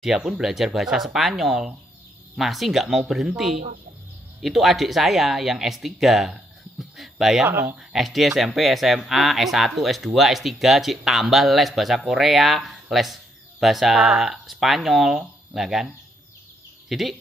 Dia pun belajar bahasa Spanyol. Masih nggak mau berhenti. Itu adik saya yang S3. Bayang no, SD, SMP, SMA, S1, S2, S3, tambah les bahasa Korea, les bahasa Spanyol, lah kan? Jadi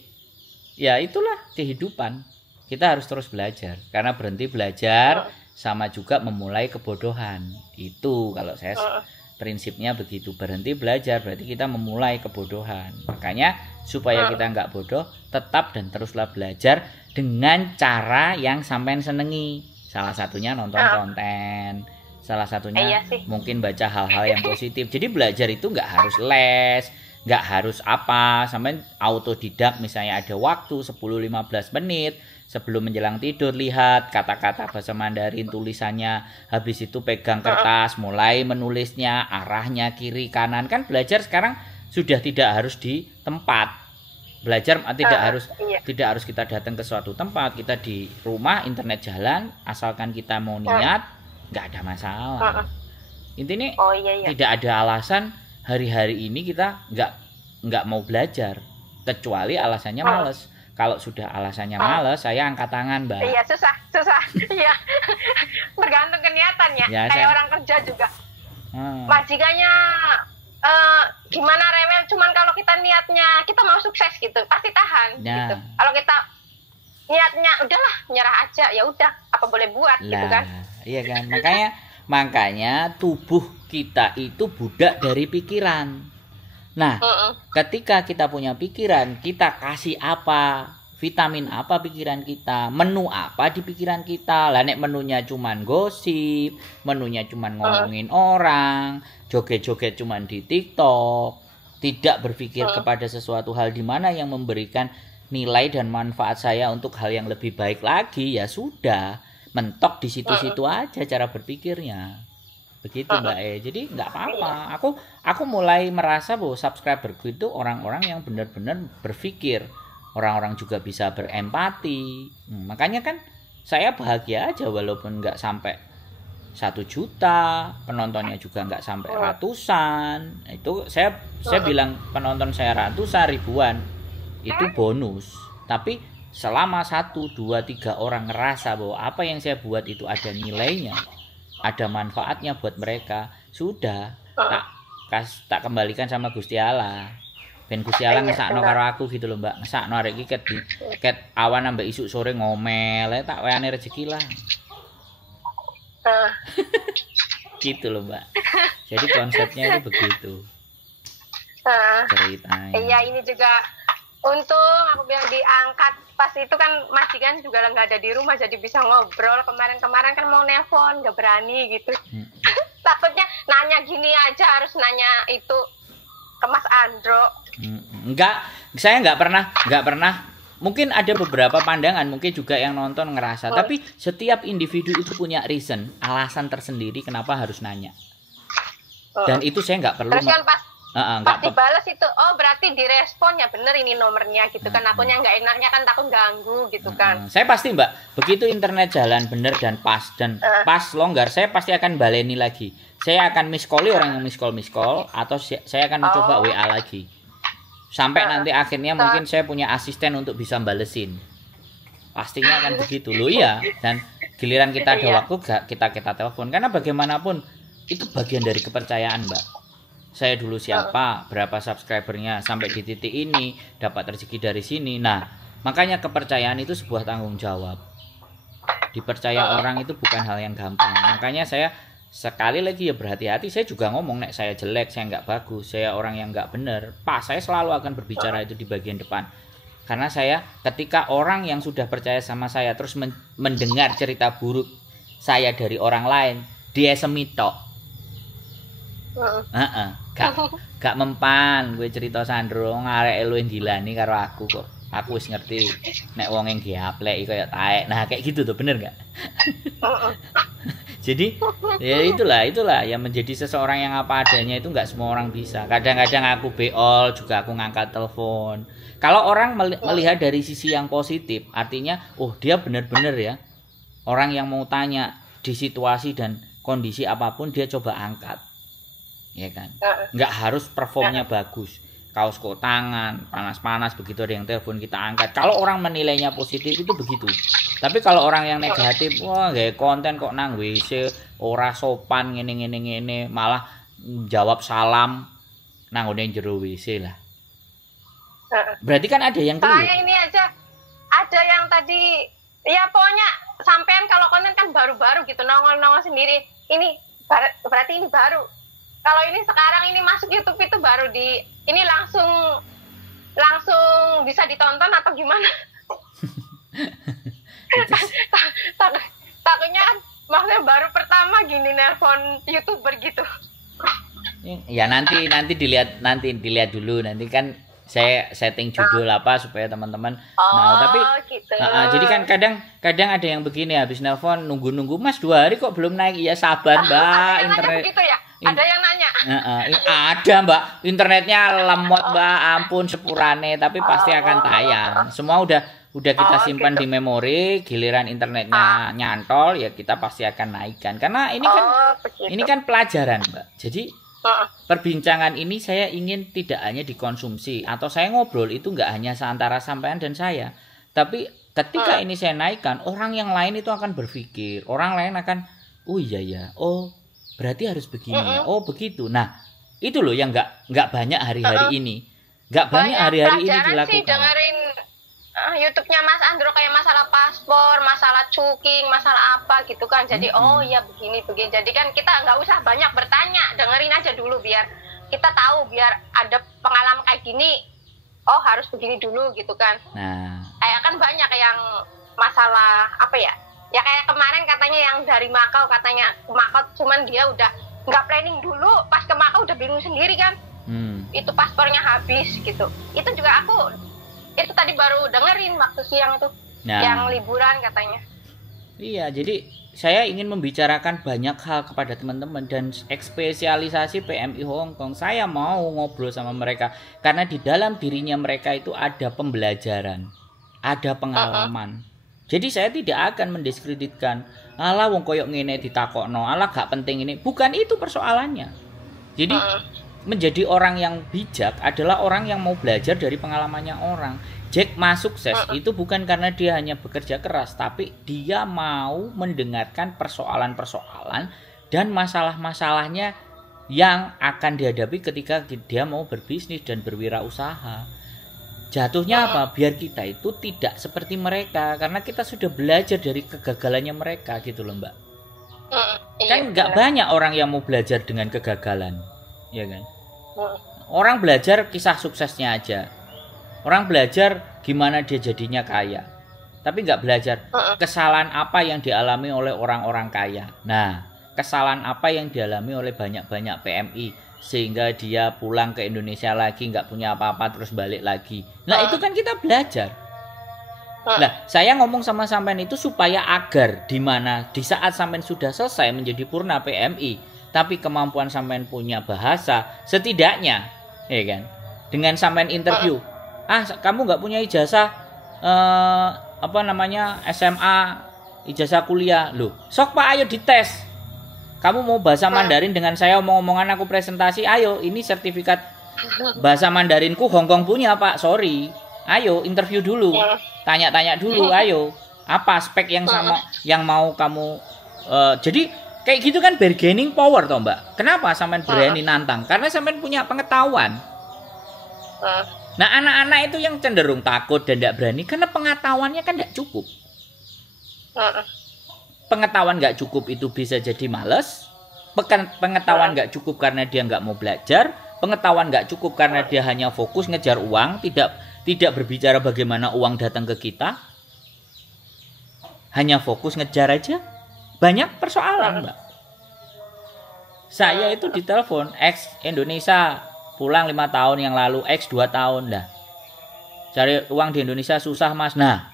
ya itulah kehidupan. Kita harus terus belajar. Karena berhenti belajar sama juga memulai kebodohan. Itu kalau saya prinsipnya begitu. Berhenti belajar berarti kita memulai kebodohan. Makanya supaya kita nggak bodoh, tetap dan teruslah belajar dengan cara yang sampean senengi. Salah satunya nonton konten, salah satunya mungkin baca hal-hal yang positif. Jadi belajar itu nggak harus les, nggak harus apa, sampai autodidak. Misalnya ada waktu 10-15 menit sebelum menjelang tidur, lihat kata-kata bahasa Mandarin, tulisannya, habis itu pegang kertas, mulai menulisnya, arahnya kiri kanan. Kan belajar sekarang sudah tidak harus di tempat. Belajar tidak harus kita datang ke suatu tempat, kita di rumah, internet jalan, asalkan kita mau niat, nggak ada masalah. Intinya tidak ada alasan hari-hari ini kita nggak mau belajar, kecuali alasannya males. Kalau sudah alasannya males, saya angkat tangan, Mbak. Iya, susah. Iya. Tergantung keniatannya. Ya, kayak orang kerja juga. Majikannya gimana rewel, cuman kalau kita niatnya kita mau sukses gitu, pasti tahan gitu. Kalau kita niatnya udahlah nyerah aja, ya udah apa boleh buat gitu kan. Iya kan? Makanya tubuh kita itu budak dari pikiran. Nah, ketika kita punya pikiran, kita kasih apa? Vitamin apa pikiran kita? Menu apa di pikiran kita? Lah nek menunya cuman gosip, menunya cuman ngomongin orang, joget-joget cuman di TikTok, tidak berpikir kepada sesuatu hal di mana yang memberikan nilai dan manfaat saya untuk hal yang lebih baik lagi, ya sudah, mentok di situ-situ aja cara berpikirnya. Begitu Mbak Jadi nggak apa-apa. Aku mulai merasa bahwa subscriberku itu orang-orang yang benar-benar berpikir. Orang-orang juga bisa berempati. Makanya kan saya bahagia aja walaupun nggak sampai 1 juta, penontonnya juga nggak sampai ratusan. Itu saya bilang penonton saya ratusan, ribuan, itu bonus. Tapi selama 1, 2, 3 orang ngerasa bahwa apa yang saya buat itu ada nilainya, ada manfaatnya buat mereka, sudah tak kembalikan sama Gusti Allah. Ben Gusti Allah ngesakno karo aku gitu loh, Mbak. Ngesakno arek iki ket awan ambek isuk sore ngomel, tak wayane rezeki lah. Gitu loh, Mbak. Jadi konsepnya itu begitu. Ceritanya. Iya, ini juga untung aku bilang diangkat pas itu kan majikan juga nggak ada di rumah, jadi bisa ngobrol. Kemarin kan mau nelpon nggak berani gitu. Takutnya nanya gini aja harus nanya itu ke Mas Andro. Enggak, saya nggak pernah. Mungkin ada beberapa pandangan, mungkin juga yang nonton ngerasa, tapi setiap individu itu punya reason, alasan tersendiri kenapa harus nanya. Dan itu saya nggak perlu. Terus kan pas dibales itu, oh berarti direspon ya bener ini nomornya gitu kan. Akunya nggak enaknya kan takut ganggu gitu kan. Saya pasti Mbak, begitu internet jalan bener dan pas longgar, saya pasti akan baleni lagi. Saya akan miss call orang yang miss call atau saya akan mencoba WA lagi. Sampai nanti akhirnya mungkin saya punya asisten untuk bisa balesin. Pastinya akan begitu loh, iya. Dan giliran kita ada waktu kita telepon, karena bagaimanapun itu bagian dari kepercayaan, Mbak. Saya dulu siapa, berapa subscribernya, sampai di titik ini, dapat rezeki dari sini. Nah, makanya kepercayaan itu sebuah tanggung jawab. Dipercaya orang itu bukan hal yang gampang. Makanya saya sekali lagi ya berhati-hati. Saya juga ngomong, nek saya jelek, saya nggak bagus, saya orang yang nggak benar, saya selalu akan berbicara itu di bagian depan. Karena saya, ketika orang yang sudah percaya sama saya terus mendengar cerita buruk saya dari orang lain, dia semitok. Gak mempan gue cerita Sandro ngarek luwih gilani karo aku kok. Aku wis ngerti nek wong yang diaplek kaya taek. Nah, kayak gitu tuh, bener enggak? Jadi ya itulah yang menjadi seseorang yang apa adanya itu nggak semua orang bisa. Kadang-kadang aku beol juga aku ngangkat telepon. Kalau orang melihat dari sisi yang positif, artinya dia benar-benar ya orang yang mau tanya di situasi dan kondisi apapun dia coba angkat, ya kan? Nggak harus performnya bagus. kaos kotangan, panas-panas begitu ada yang telepon kita angkat. Kalau orang menilainya positif itu begitu. Tapi kalau orang yang negatif, wah gaya konten kok nang WC, ora sopan ngene, malah jawab salam nang ngene jero WC lah. Berarti kan ada yang keliru. Kayak ini aja, ada yang tadi, ya pokoknya sampean kalau konten kan baru-baru gitu, nongol-nongol sendiri. Ini berarti ini baru. Kalau ini sekarang ini masuk YouTube itu baru ini langsung bisa ditonton atau gimana? Takutnya kan maksudnya baru pertama gini nelpon YouTuber gitu. Ya nanti dilihat dulu, nanti kan saya setting judul apa supaya teman-teman tapi gitu. Jadi kan kadang ada yang begini, habis nelpon nunggu Mas 2 hari kok belum naik. Ya sabar Mbak, internet begitu ya? Ada yang nanya? Ada Mbak, internetnya lemot Mbak, ampun sepurane, tapi pasti akan tayang. Semua udah kita simpan gitu di memori, giliran internetnya nyantol ya kita pasti akan naikkan. Karena ini kan pelajaran Mbak. Jadi perbincangan ini saya ingin tidak hanya dikonsumsi atau saya ngobrol itu nggak hanya seantara sampean dan saya, tapi ketika ini saya naikkan, orang yang lain itu akan berpikir, orang lain akan oh iya ya, oh berarti harus begini ya, oh begitu. Nah itu loh yang nggak banyak hari-hari ini, nggak banyak hari-hari ini dilakukan. Dengerin YouTube-nya Mas Andro kayak masalah paspor, masalah cuking, masalah apa gitu kan. Jadi oh ya begini. Jadi kan kita nggak usah banyak bertanya, dengerin aja dulu biar kita tahu, biar ada pengalaman kayak gini. Oh harus begini dulu gitu kan. Nah, kayak kan banyak yang masalah apa ya? Ya kayak kemarin katanya yang dari Makau, katanya ke Makau cuman dia udah nggak planning dulu, pas ke Makau udah bingung sendiri kan. Itu paspornya habis gitu. Itu juga aku itu tadi baru dengerin waktu siang itu, yang liburan katanya. Iya, jadi saya ingin membicarakan banyak hal kepada teman-teman dan spesialisasi PMI Hong Kong. Saya mau ngobrol sama mereka karena di dalam dirinya mereka itu ada pembelajaran, ada pengalaman. Jadi saya tidak akan mendiskreditkan, alah wong koyok ngene ditakokno, alah gak penting ini. Bukan itu persoalannya. Jadi menjadi orang yang bijak adalah orang yang mau belajar dari pengalamannya orang. Jack Ma sukses itu bukan karena dia hanya bekerja keras, tapi dia mau mendengarkan persoalan-persoalan dan masalah-masalahnya yang akan dihadapi ketika dia mau berbisnis dan berwirausaha. Jatuhnya apa? Biar kita itu tidak seperti mereka, karena kita sudah belajar dari kegagalannya mereka gitu loh Mbak. Kan nggak banyak orang yang mau belajar dengan kegagalan. Ya kan? Orang belajar kisah suksesnya aja. Orang belajar gimana dia jadinya kaya. Tapi nggak belajar kesalahan apa yang dialami oleh orang-orang kaya. Nah, kesalahan apa yang dialami oleh banyak-banyak PMI sehingga dia pulang ke Indonesia lagi nggak punya apa-apa terus balik lagi. Nah, itu kan kita belajar. Nah, saya ngomong sama sampean itu supaya agar di saat sampean sudah selesai menjadi purna PMI, tapi kemampuan sampean punya bahasa, setidaknya, ya kan? Dengan sampean interview, kamu nggak punya ijazah SMA, ijazah kuliah, loh. Sok Pak, ayo dites. Kamu mau bahasa Mandarin dengan saya omong-omongan aku presentasi, ayo, ini sertifikat bahasa Mandarinku Hongkong punya Pak, sorry. Ayo interview dulu, tanya-tanya dulu, ayo. Apa spek yang sama yang mau kamu jadi kayak gitu kan bargaining power toh Mbak. Kenapa sampean berani nantang? Karena sampean punya pengetahuan. Nah anak-anak itu yang cenderung takut dan tidak berani karena pengetahuannya kan tidak cukup. Pengetahuan nggak cukup itu bisa jadi malas. Pengetahuan nggak cukup karena dia nggak mau belajar. Pengetahuan nggak cukup karena dia hanya fokus ngejar uang, tidak berbicara bagaimana uang datang ke kita. Hanya fokus ngejar aja. Banyak persoalan, Mbak. Saya itu ditelepon ex Indonesia pulang 5 tahun yang lalu, ex 2 tahun lah. Cari uang di Indonesia susah, Mas. Nah.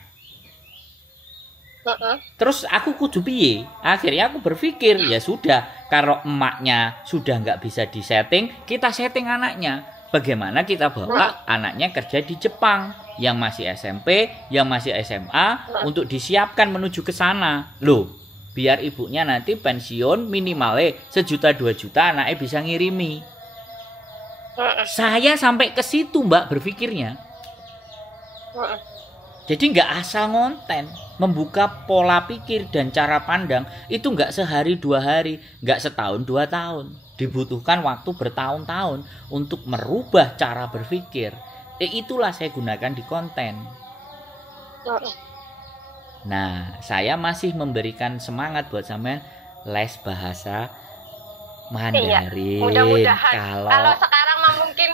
Terus aku kudu piye? Akhirnya aku berpikir, ya sudah, kalau emaknya sudah nggak bisa disetting, kita setting anaknya. Bagaimana kita bawa anaknya kerja di Jepang yang masih SMP, yang masih SMA untuk disiapkan menuju ke sana. Loh. Biar ibunya nanti pensiun minimalnya 1 juta 2 juta anaknya bisa ngirimi. Saya sampai ke situ Mbak berpikirnya. Jadi nggak asal ngonten, membuka pola pikir dan cara pandang itu nggak sehari 2 hari, nggak setahun 2 tahun. Dibutuhkan waktu bertahun-tahun untuk merubah cara berpikir. Itulah saya gunakan di konten. Nah, saya masih memberikan semangat buat sampean les bahasa Mandarin. Iya, mudah-mudahan. Kalau sekarang mah mungkin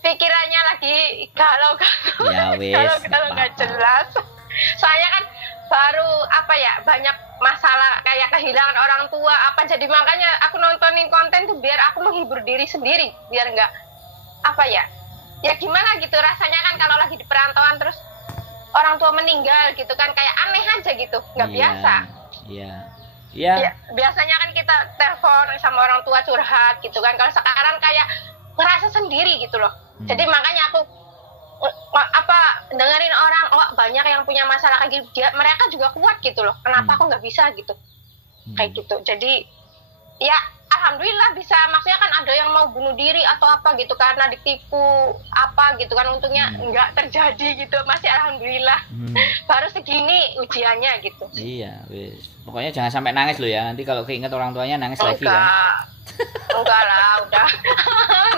pikirannya lagi galau-galau. Ya wis. Kalau nggak jelas. Soalnya kan baru banyak masalah kayak kehilangan orang tua jadi makanya aku nontonin konten tuh biar aku menghibur diri sendiri, biar nggak ya gimana gitu rasanya kan kalau lagi di perantauan terus orang tua meninggal gitu kan, kayak aneh aja gitu, nggak biasa. Iya. Ya, biasanya kan kita telepon sama orang tua curhat gitu kan. Kalau sekarang kayak ngerasa sendiri gitu loh. Jadi makanya aku dengerin orang banyak yang punya masalah kayak gitu, mereka juga kuat gitu loh. Kenapa aku nggak bisa gitu? Kayak gitu. Jadi ya alhamdulillah bisa, maksudnya kan ada yang mau bunuh diri atau apa gitu karena ditipu gitu kan, untungnya nggak terjadi gitu, masih alhamdulillah. Baru segini ujiannya gitu. Iya wis, pokoknya jangan sampai nangis lo ya, nanti kalau keinget orang tuanya nangis lagi kan. Enggak lah, udah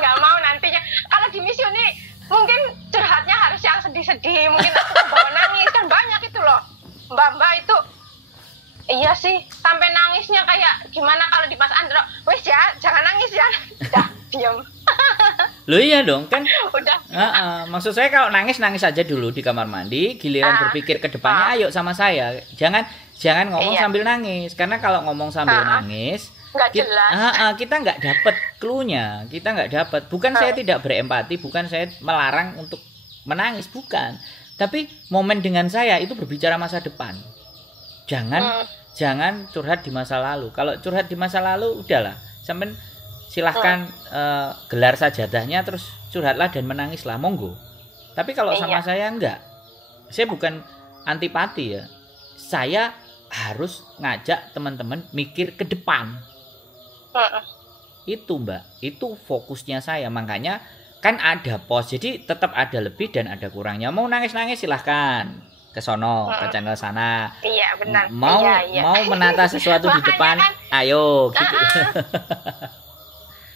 nggak mau nantinya. Kalau di misi ini mungkin curhatnya harus yang sedih-sedih, mungkin aku bawa nangis kan banyak itu loh mbak-mbak itu. Iya sih, sampai nangisnya kayak gimana kalau di Mas Andro, wes ya, jangan nangis ya, dah diam. Loh iya dong kan. Udah. Maksud saya kalau nangis aja dulu di kamar mandi, giliran berpikir ke depannya ayo sama saya. Jangan ngomong sambil nangis, karena kalau ngomong sambil nangis nggak jelas. Kita nggak dapat clue-nya, kita nggak dapat. Bukan saya tidak berempati, bukan saya melarang untuk menangis, bukan. Tapi momen dengan saya itu berbicara masa depan. Jangan curhat di masa lalu. Kalau curhat di masa lalu udahlah, sampean silahkan gelar sajadahnya terus curhatlah dan menangislah, monggo. Tapi kalau sama saya enggak. Saya bukan antipati ya. Saya harus ngajak teman-teman mikir ke depan. Itu Mbak, itu fokusnya saya. Makanya kan ada pos, jadi tetap ada lebih dan ada kurangnya. Mau nangis-nangis silahkan ke sono, ke channel sana. Iya benar. Mau menata sesuatu di depan, kan, ayo gitu.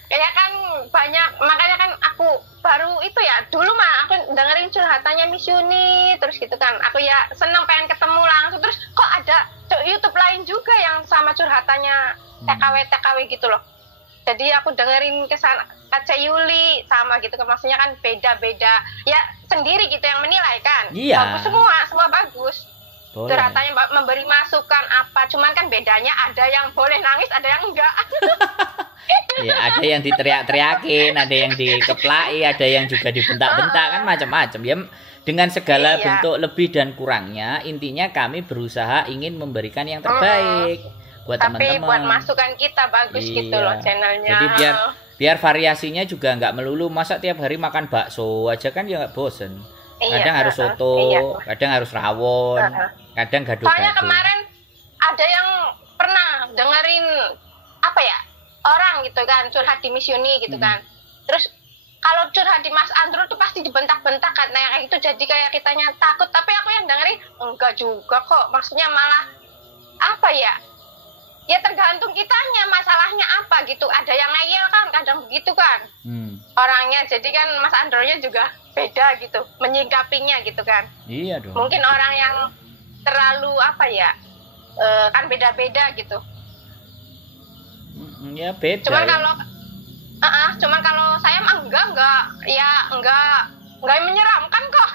Kayak kan banyak, makanya kan aku baru itu ya, dulu mah aku dengerin curhatannya Miss Yuni terus gitu kan, aku ya seneng pengen ketemu langsung, terus kok ada YouTube lain juga yang sama curhatannya TKW gitu loh. Jadi aku dengerin kesana Kak Yuli sama gitu kan, maksudnya kan beda-beda ya, sendiri gitu yang menilai kan. Iya. Bagus semua bagus. Curhatannya memberi masukan cuman kan bedanya ada yang boleh nangis, ada yang enggak. Ya ada yang diteriak-teriakin, ada yang dikeplai, ada yang juga dibentak-bentak, kan macam-macam ya. Dengan segala bentuk lebih dan kurangnya, intinya kami berusaha ingin memberikan yang terbaik buat teman-teman. Tapi buat masukan kita bagus gitu loh channelnya. Jadi biar variasinya juga nggak melulu, masa tiap hari makan bakso aja kan ya nggak bosen. Kadang harus soto, kadang harus rawon, kadang gado-gado. Soalnya kemarin ada yang pernah dengerin orang gitu kan curhat di Miss Yuni gitu kan. Terus kalau curhat di Mas Andro tuh pasti dibentak-bentak kan, kayak gitu, jadi kayak kitanya takut. Tapi aku yang dengerin enggak juga kok, maksudnya malah ya tergantung kitanya masalahnya apa gitu. Ada yang ngeyel kan kadang begitu kan orangnya, jadi kan Mas Andronya juga beda gitu menyingkapinya gitu kan. Iya dong. Mungkin orang yang terlalu kan beda-beda gitu. Ya beda. Cuman kalau saya mah enggak menyeramkan kok.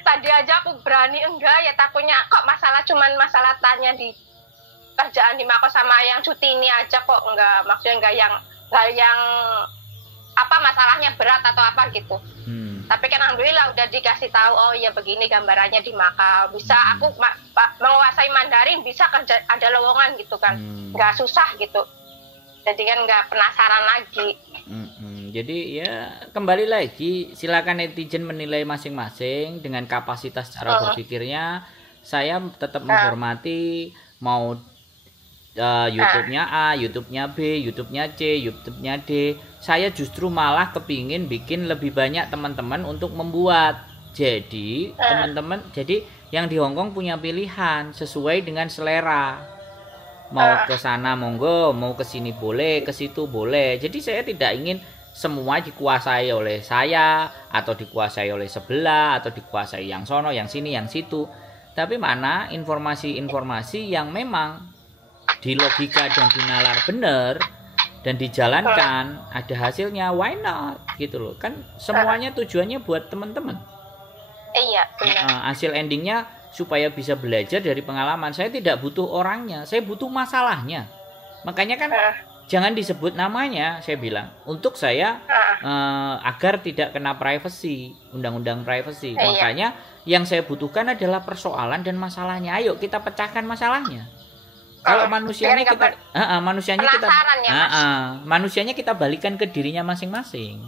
Tadi aja aku berani enggak ya, takutnya kok cuman masalah tanya di kerjaan di Mako sama yang cuti ini aja kok, enggak, maksudnya enggak yang masalahnya berat atau apa gitu. Tapi kan alhamdulillah udah dikasih tahu, oh ya begini gambarannya di Makau, bisa aku menguasai Mandarin, bisa kerja, ada lowongan gitu kan, nggak susah gitu, jadi kan nggak penasaran lagi. Jadi ya kembali lagi, silakan netizen menilai masing-masing dengan kapasitas cara berpikirnya. Saya tetap menghormati, mau YouTube-nya A, YouTube-nya B, YouTube-nya C, YouTube-nya D. Saya justru malah kepingin bikin lebih banyak teman-teman untuk membuat. Jadi teman-teman, jadi yang di Hongkong punya pilihan sesuai dengan selera. Mau ke sana monggo, mau ke sini boleh, ke situ boleh. Jadi saya tidak ingin semua dikuasai oleh saya atau dikuasai oleh sebelah atau dikuasai yang sono, yang sini, yang situ. Tapi mana informasi-informasi yang memang di logika dan dinalar benar dan dijalankan ada hasilnya, why not gitu loh. Kan semuanya tujuannya buat teman-teman. Iya, benar. Hasil endingnya supaya bisa belajar dari pengalaman. Saya tidak butuh orangnya, saya butuh masalahnya. Makanya kan jangan disebut namanya, saya bilang. Untuk saya agar tidak kena privacy, undang-undang privacy. Makanya yang saya butuhkan adalah persoalan dan masalahnya. Ayo kita pecahkan masalahnya. Kalau manusianya kita manusianya kita balikan ke dirinya masing-masing.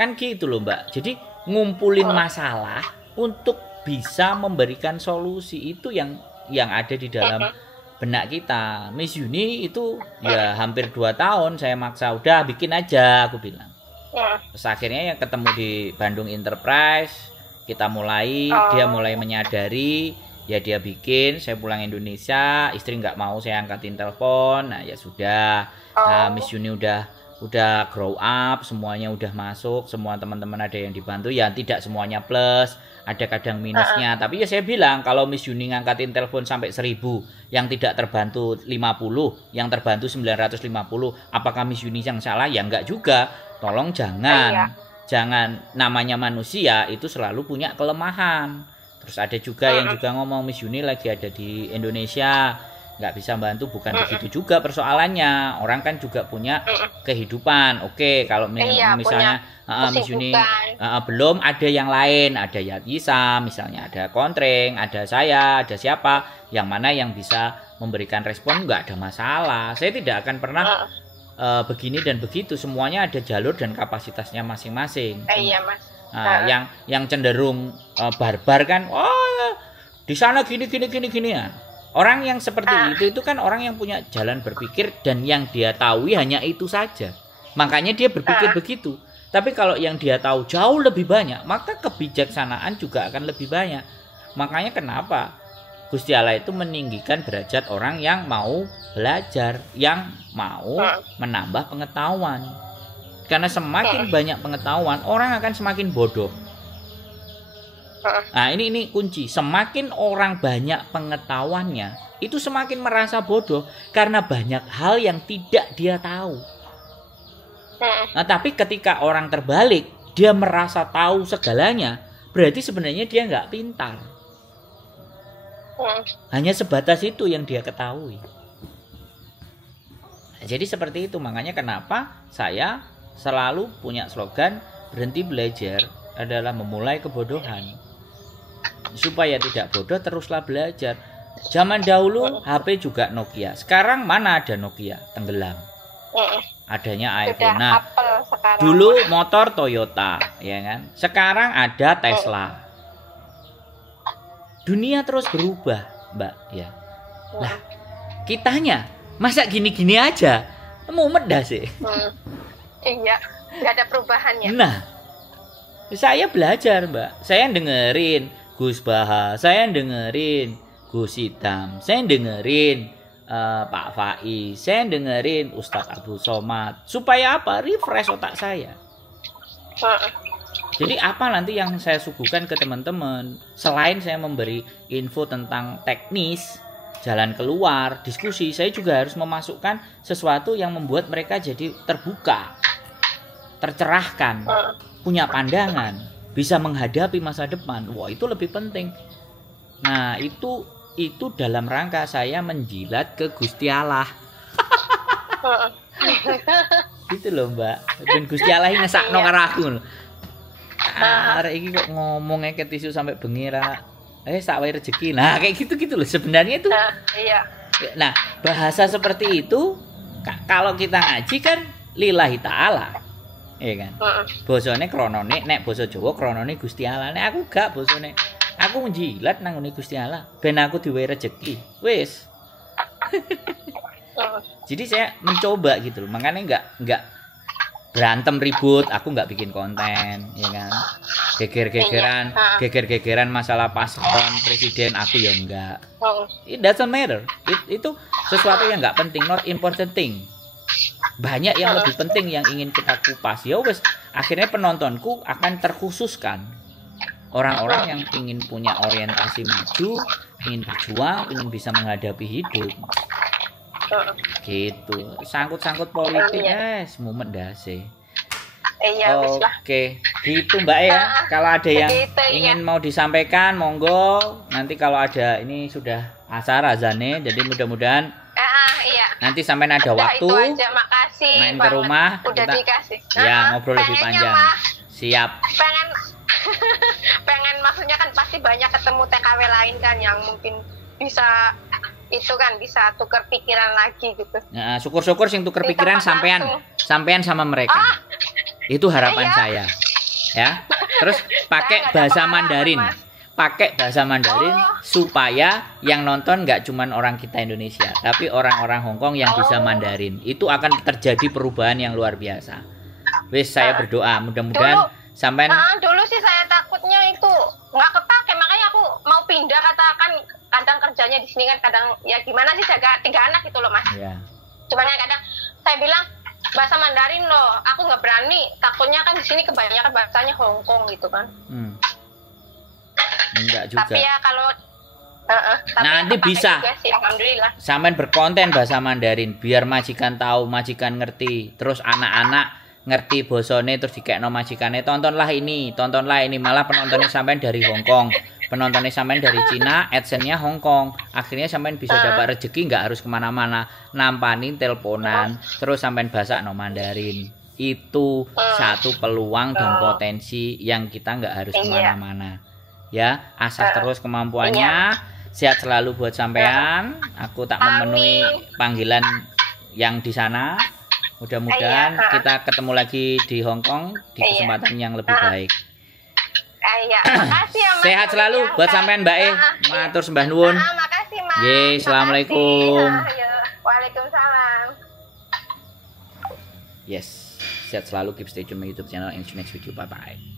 Kan gitu loh, Mbak. Jadi ngumpulin masalah untuk bisa memberikan solusi, itu yang ada di dalam benak kita. Miss Uni itu ya hampir 2 tahun saya maksa, udah bikin aja aku bilang. Terus akhirnya yang ketemu di Bandung Enterprise, kita mulai, dia mulai menyadari, ya dia bikin, saya pulang Indonesia, istri nggak mau saya angkatin telepon, nah ya sudah. Nah, Miss Uni udah grow up, semuanya udah masuk, semua teman-teman ada yang dibantu, ya tidak semuanya plus, ada kadang minusnya. Tapi ya saya bilang, kalau Miss Uni ngangkatin telepon sampai 1000, yang tidak terbantu 50, yang terbantu 950, apakah Miss Uni yang salah? Ya enggak juga. Tolong jangan namanya manusia itu selalu punya kelemahan. Terus ada juga yang juga ngomong Miss Uni lagi ada di Indonesia, nggak bisa bantu. Bukan begitu juga persoalannya. Orang kan juga punya kehidupan. Oke, kalau misalnya Miss Uni belum, ada yang lain, ada Yatisa, misalnya ada Kontreng, ada saya, ada siapa, yang mana yang bisa memberikan respon, nggak ada masalah. Saya tidak akan pernah begini dan begitu. Semuanya ada jalur dan kapasitasnya masing-masing. Iya, Mas. Yang cenderung barbar kan, di sana gini ya. Orang yang seperti itu kan orang yang punya jalan berpikir dan yang dia tahu hanya itu saja. Makanya dia berpikir begitu. Tapi kalau yang dia tahu jauh lebih banyak, maka kebijaksanaan juga akan lebih banyak. Makanya kenapa Gusti Allah itu meninggikan derajat orang yang mau belajar, yang mau menambah pengetahuan. Karena semakin banyak pengetahuan, orang akan semakin bodoh. Nah, ini kunci. Semakin orang banyak pengetahuannya, itu semakin merasa bodoh karena banyak hal yang tidak dia tahu. Nah, tapi ketika orang terbalik, dia merasa tahu segalanya, berarti sebenarnya dia nggak pintar. Hanya sebatas itu yang dia ketahui. Jadi seperti itu. Makanya kenapa saya selalu punya slogan, berhenti belajar adalah memulai kebodohan. Supaya tidak bodoh, teruslah belajar. Zaman dahulu HP juga Nokia. Sekarang mana ada Nokia? Tenggelam. Adanya iPhone. Nah, dulu motor Toyota, ya kan? Sekarang ada Tesla. Dunia terus berubah, Mbak, ya. Lah, kitanya masa gini-gini aja? Mumet dah sih. Iya, nggak ada perubahannya. Nah, saya belajar, Mbak. Saya dengerin Gus Baha, saya dengerin Gus Hitam, saya dengerin Pak Faiz, saya dengerin Ustadz Abdul Somad. Supaya apa? Refresh otak saya. Jadi apa nanti yang saya suguhkan ke teman-teman? Selain saya memberi info tentang teknis, jalan keluar, diskusi, saya juga harus memasukkan sesuatu yang membuat mereka jadi terbuka, tercerahkan, punya pandangan, bisa menghadapi masa depan. Wah, itu lebih penting. Nah, itu dalam rangka saya menjilat ke Gusti Allah. Gitu loh, Mbak. Dan Gusti Allah ini ngesakno karo aku. Arek iki kok ngomongnya ke tisu sampai bengi ra. Sak wae rezeki. Nah, kayak gitu-gitu loh sebenarnya itu. Iya. Nah, bahasa seperti itu kalau kita ngaji kan lillahi ta'ala. Iya kan? Bosone kronone, nek basa Jawa kronone Gusti Allah. Nek aku gak bosone. Aku menjilat nang ngene Gusti Allah ben aku diwehi rezeki. Wis. Jadi saya mencoba gitu loh. Makanya nggak berantem ribut, aku nggak bikin konten, ya kan? Geger-gegeran masalah paslon presiden aku ya enggak. It doesn't matter. Itu sesuatu yang nggak penting, not important thing. Banyak yang lebih penting yang ingin kita kupas. Ya wes, akhirnya penontonku akan terkhususkan. Orang-orang yang ingin punya orientasi maju, ingin berjuang, ingin bisa menghadapi hidup. Gitu. Sangkut-sangkut politik, mumet dase. Oke, gitu Mbak ya. Kalau ada yang ingin mau disampaikan, monggo. Nanti kalau ada, ini sudah acara azane, jadi mudah-mudahan nanti sampai ada waktu aja, makasih main ke rumah udah kita, dikasih. Ya ngobrol lebih panjang. Siap. Pengen maksudnya kan pasti banyak ketemu TKW lain kan yang mungkin bisa itu kan bisa tukar pikiran lagi gitu. Nah, syukur-syukur sing tukar pikiran sampean sama mereka. Itu harapan saya. Ya. Terus pakai bahasa Mandarin. Pakai bahasa Mandarin supaya yang nonton nggak cuman orang kita Indonesia, tapi orang-orang Hong Kong yang bisa Mandarin. Itu akan terjadi perubahan yang luar biasa. Wis, saya berdoa mudah-mudahan sampean dulu sih saya takutnya itu nggak kepake, makanya aku mau pindah, katakan kadang kerjanya di sini kan kadang ya gimana sih jaga 3 anak gitu loh Mas. Iya. Cuman kadang saya bilang bahasa Mandarin loh, aku nggak berani, takutnya kan di sini kebanyakan bahasanya Hong Kong gitu kan. Enggak juga. Tapi ya kalau nanti bisa sih, alhamdulillah. Sampean berkonten bahasa Mandarin biar majikan tahu, majikan ngerti, terus anak-anak ngerti bosone, terus dikekno majikane tontonlah ini, malah penontonnya sampean dari Hong Kong. Penontonnya sampean dari Cina, AdSense-nya Hong Kong. Akhirnya sampean bisa dapat rezeki, nggak harus kemana-mana, nampanin teleponan, terus sampean bahasa no Mandarin. Itu satu peluang dan potensi yang kita nggak harus kemana-mana. Ya, asal terus kemampuannya. Sehat selalu buat sampean. Aku tak memenuhi panggilan yang di sana. Mudah-mudahan kita ketemu lagi di Hong Kong di kesempatan yang lebih baik. Makasih ya, Mas. Sehat selalu buat sampean Mbak E. Matur sembah nuwun. Makasih Mas. Assalamualaikum. Waalaikumsalam. Yes, sehat selalu, keep stay tune my YouTube channel and next video. Bye bye.